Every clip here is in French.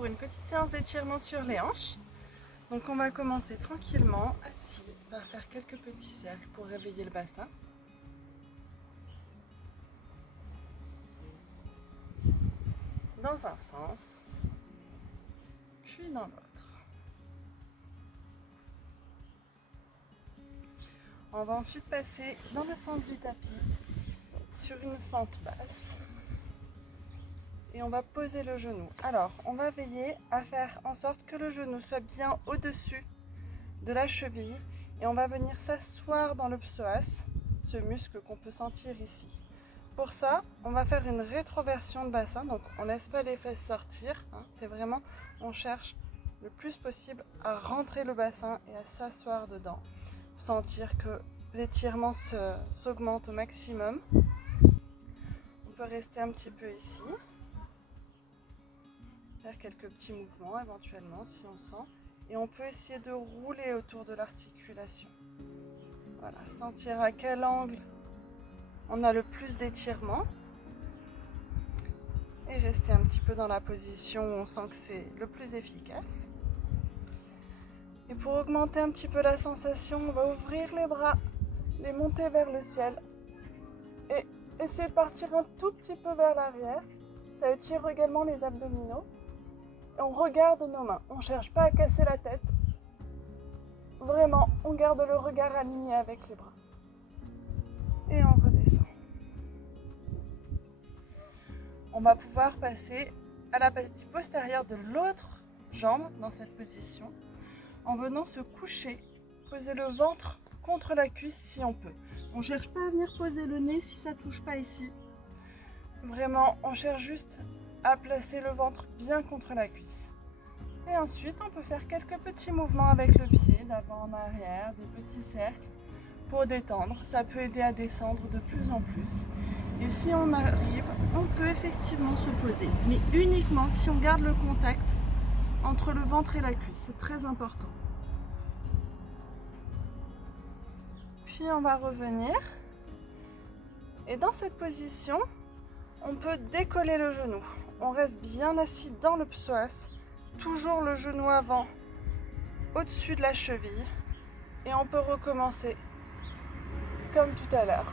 pour une petite séance d'étirement sur les hanches. Donc on va commencer tranquillement, assis, par faire quelques petits cercles pour réveiller le bassin. Dans un sens, puis dans l'autre. On va ensuite passer dans le sens du tapis, sur une fente basse. Et on va poser le genou. Alors, on va veiller à faire en sorte que le genou soit bien au-dessus de la cheville. Et on va venir s'asseoir dans le psoas, ce muscle qu'on peut sentir ici. Pour ça, on va faire une rétroversion de bassin. Donc, on ne laisse pas les fesses sortir. C'est vraiment, on cherche le plus possible à rentrer le bassin et à s'asseoir dedans. Pour sentir que l'étirement s'augmente au maximum. On peut rester un petit peu ici. Faire quelques petits mouvements éventuellement si on sent. Et on peut essayer de rouler autour de l'articulation. Voilà, sentir à quel angle on a le plus d'étirement. Et rester un petit peu dans la position où on sent que c'est le plus efficace. Et pour augmenter un petit peu la sensation, on va ouvrir les bras, les monter vers le ciel. Et essayer de partir un tout petit peu vers l'arrière. Ça étire également les abdominaux. Et on regarde nos mains, on ne cherche pas à casser la tête. Vraiment, on garde le regard aligné avec les bras. Et on redescend. On va pouvoir passer à la partie postérieure de l'autre jambe dans cette position, en venant se coucher, poser le ventre contre la cuisse si on peut. On ne cherche pas à venir poser le nez si ça ne touche pas ici. Vraiment, on cherche juste à placer le ventre bien contre la cuisse. Et ensuite, on peut faire quelques petits mouvements avec le pied, d'avant en arrière, des petits cercles pour détendre. Ça peut aider à descendre de plus en plus. Et si on arrive, on peut effectivement se poser, mais uniquement si on garde le contact entre le ventre et la cuisse. C'est très important. Puis on va revenir. Et dans cette position, on peut décoller le genou. On reste bien assis dans le psoas, toujours le genou avant, au-dessus de la cheville. Et on peut recommencer comme tout à l'heure.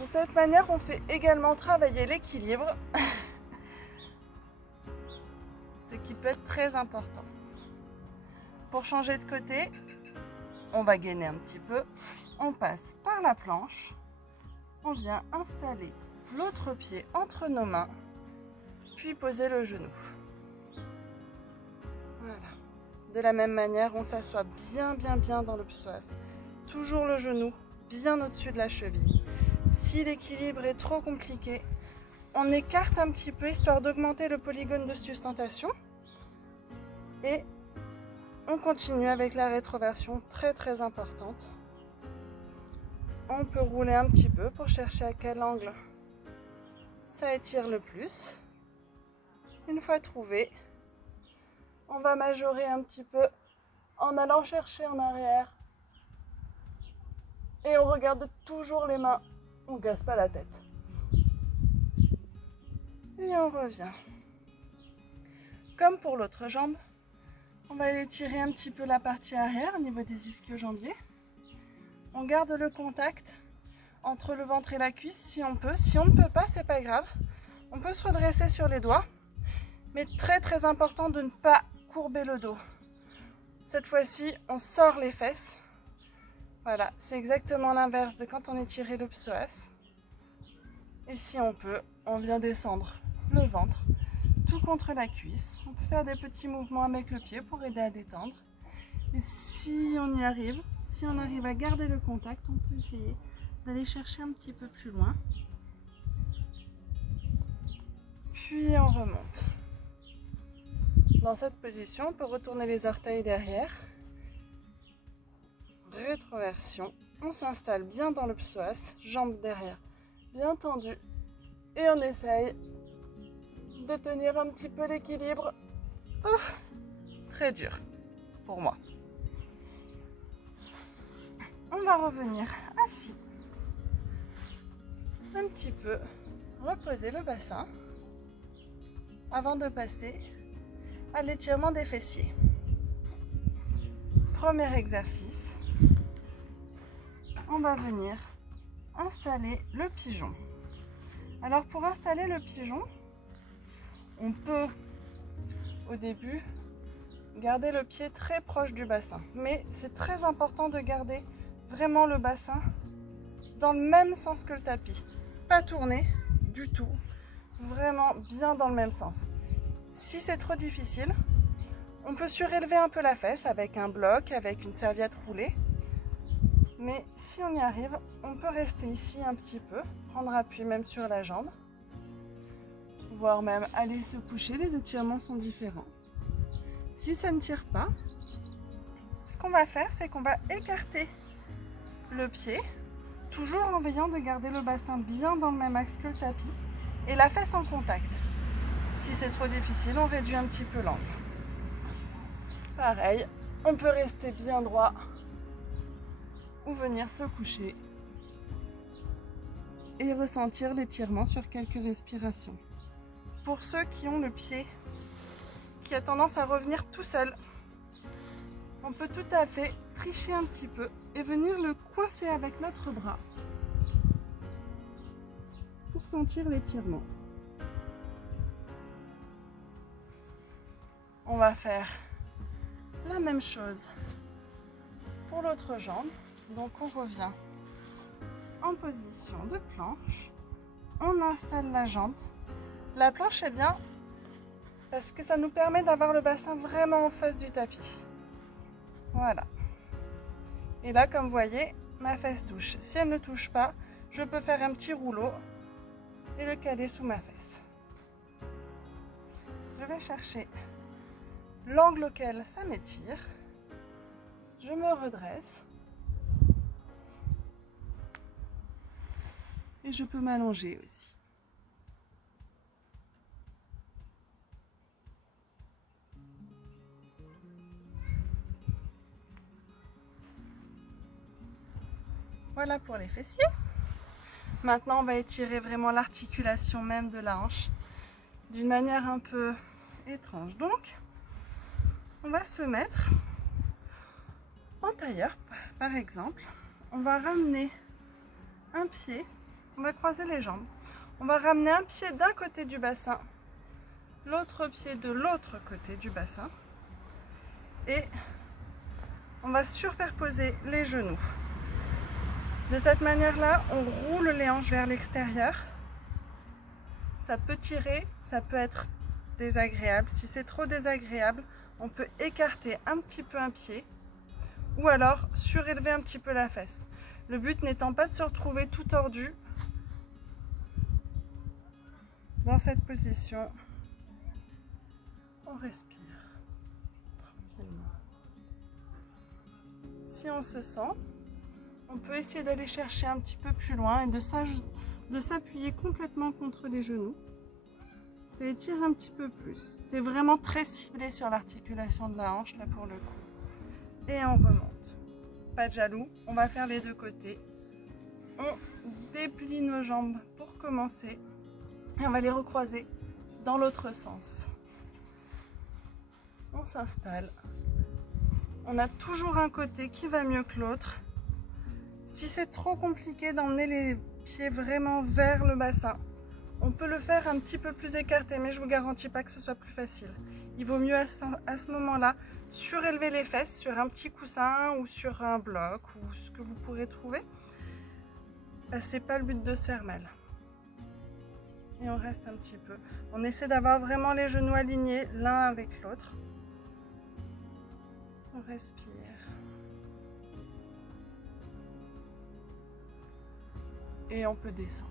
De cette manière, on fait également travailler l'équilibre, ce qui peut être très important. Pour changer de côté, on va gainer un petit peu. On passe par la planche. On vient installer l'autre pied entre nos mains, puis poser le genou. Voilà. De la même manière, on s'assoit bien dans le psoas. Toujours le genou bien au-dessus de la cheville. Si l'équilibre est trop compliqué, on écarte un petit peu histoire d'augmenter le polygone de sustentation. Et on continue avec la rétroversion très importante. On peut rouler un petit peu pour chercher à quel angle ça étire le plus. Une fois trouvé, on va majorer un petit peu en allant chercher en arrière. Et on regarde toujours les mains, on ne casse pas la tête. Et on revient. Comme pour l'autre jambe, on va aller tirer un petit peu la partie arrière au niveau des ischio-jambiers. On garde le contact entre le ventre et la cuisse si on peut. Si on ne peut pas, c'est pas grave. On peut se redresser sur les doigts. Mais très important de ne pas courber le dos. Cette fois-ci, on sort les fesses. Voilà, c'est exactement l'inverse de quand on étirait le psoas. Et si on peut, on vient descendre le ventre tout contre la cuisse. On peut faire des petits mouvements avec le pied pour aider à détendre. Et si on y arrive, si on arrive à garder le contact, on peut essayer d'aller chercher un petit peu plus loin. Puis on remonte. Dans cette position, on peut retourner les orteils derrière. Rétroversion. On s'installe bien dans le psoas, jambes derrière bien tendues. Et on essaye de tenir un petit peu l'équilibre. Très dur pour moi. On va revenir assis. Un petit peu reposer le bassin. avant de passer à l'étirement des fessiers. Premier exercice, on va venir installer le pigeon. Alors pour installer le pigeon, on peut au début garder le pied très proche du bassin, mais c'est très important de garder vraiment le bassin dans le même sens que le tapis, pas tourner du tout, vraiment bien dans le même sens. Si c'est trop difficile, on peut surélever un peu la fesse avec un bloc, avec une serviette roulée, mais si on y arrive, on peut rester ici un petit peu, prendre appui même sur la jambe, voire même aller se coucher. Les étirements sont différents. Si ça ne tire pas, ce qu'on va faire, c'est qu'on va écarter le pied, toujours en veillant de garder le bassin bien dans le même axe que le tapis et la fesse en contact. Si c'est trop difficile, on réduit un petit peu l'angle. Pareil, on peut rester bien droit ou venir se coucher et ressentir l'étirement sur quelques respirations. Pour ceux qui ont le pied qui a tendance à revenir tout seul, on peut tout à fait tricher un petit peu et venir le coincer avec notre bras pour sentir l'étirement. On va faire la même chose pour l'autre jambe. Donc on revient en position de planche, on installe la jambe. La planche est bien parce que ça nous permet d'avoir le bassin vraiment en face du tapis. Voilà. Et là, comme vous voyez, ma fesse touche. Si elle ne touche pas, je peux faire un petit rouleau et le caler sous ma fesse. Je vais chercher l'angle auquel ça m'étire. Je me redresse. Et je peux m'allonger aussi. Voilà pour les fessiers. Maintenant, on va étirer vraiment l'articulation même de la hanche d'une manière un peu étrange. Donc, on va se mettre en tailleur, par exemple. On va ramener un pied, on va croiser les jambes. On va ramener un pied d'un côté du bassin, l'autre pied de l'autre côté du bassin. Et on va superposer les genoux. De cette manière-là, on roule les hanches vers l'extérieur. Ça peut tirer, ça peut être désagréable. Si c'est trop désagréable, on peut écarter un petit peu un pied ou alors surélever un petit peu la fesse. Le but n'étant pas de se retrouver tout tordu dans cette position. On respire tranquillement. Si on se sent, on peut essayer d'aller chercher un petit peu plus loin et de s'appuyer complètement contre les genoux. Ça étire un petit peu plus. C'est vraiment très ciblé sur l'articulation de la hanche là pour le coup. Et on remonte. Pas de jaloux, on va faire les deux côtés. On déplie nos jambes pour commencer et on va les recroiser dans l'autre sens. On s'installe. On a toujours un côté qui va mieux que l'autre. Si c'est trop compliqué d'emmener les pieds vraiment vers le bassin, on peut le faire un petit peu plus écarté, mais je ne vous garantis pas que ce soit plus facile. Il vaut mieux à ce moment-là surélever les fesses sur un petit coussin ou sur un bloc ou ce que vous pourrez trouver. C'est pas le but de se faire mal. Et on reste un petit peu. On essaie d'avoir vraiment les genoux alignés l'un avec l'autre. On respire. Et on peut descendre.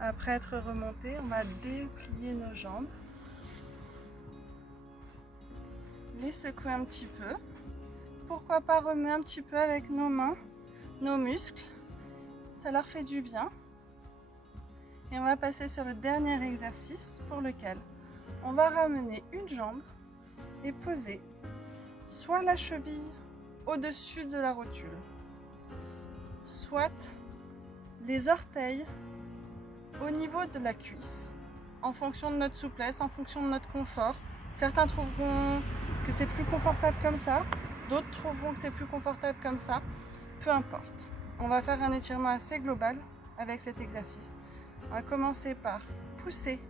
Après être remonté, on va déplier nos jambes. Les secouer un petit peu. Pourquoi pas remuer un petit peu avec nos mains, nos muscles. Ça leur fait du bien. Et on va passer sur le dernier exercice pour lequel on va ramener une jambe et poser soit la cheville au-dessus de la rotule, soit les orteils au niveau de la cuisse, en fonction de notre souplesse, en fonction de notre confort. Certains trouveront que c'est plus confortable comme ça, d'autres trouveront que c'est plus confortable comme ça, peu importe. On va faire un étirement assez global avec cet exercice. On va commencer par pousser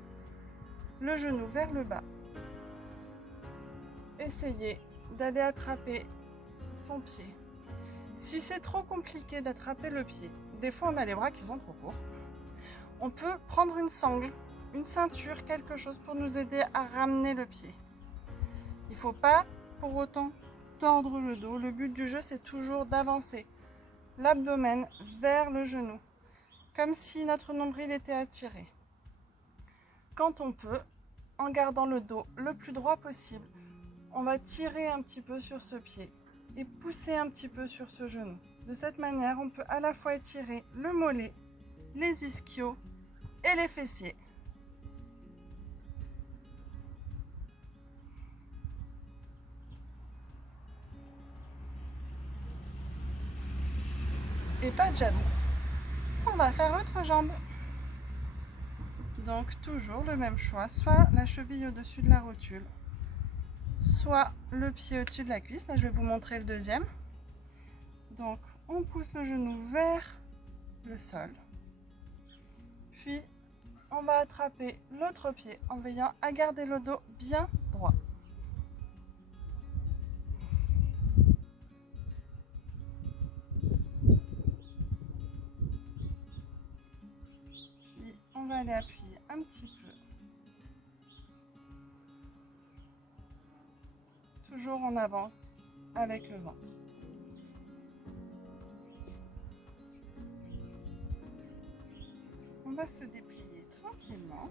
le genou vers le bas. Essayez d'aller attraper son pied. Si c'est trop compliqué d'attraper le pied, des fois on a les bras qui sont trop courts, on peut prendre une sangle, une ceinture, quelque chose pour nous aider à ramener le pied. Il ne faut pas pour autant tordre le dos. Le but du jeu, c'est toujours d'avancer l'abdomen vers le genou, comme si notre nombril était attiré. Quand on peut, en gardant le dos le plus droit possible, on va tirer un petit peu sur ce pied et pousser un petit peu sur ce genou. De cette manière, on peut à la fois étirer le mollet, les ischios et les fessiers. Et pas de jaloux. On va faire l'autre jambe. Donc toujours le même choix, soit la cheville au-dessus de la rotule, soit le pied au-dessus de la cuisse. Là, je vais vous montrer le deuxième. Donc, on pousse le genou vers le sol. Puis, on va attraper l'autre pied en veillant à garder le dos bien droit. Puis, on va aller appuyer un petit peu. Toujours on avance avec le vent. On va se déplier tranquillement.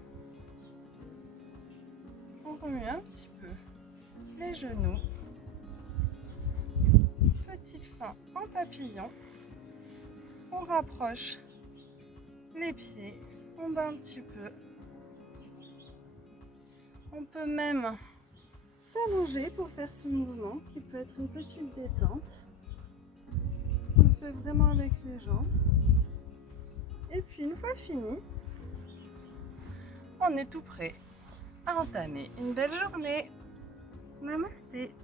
On remue un petit peu les genoux. Petite fin en papillon. On rapproche les pieds. On bat un petit peu. On peut même s'allonger pour faire ce mouvement qui peut être une petite détente. On le fait vraiment avec les jambes. Et puis une fois fini, on est tout prêt à entamer une belle journée. Namasté.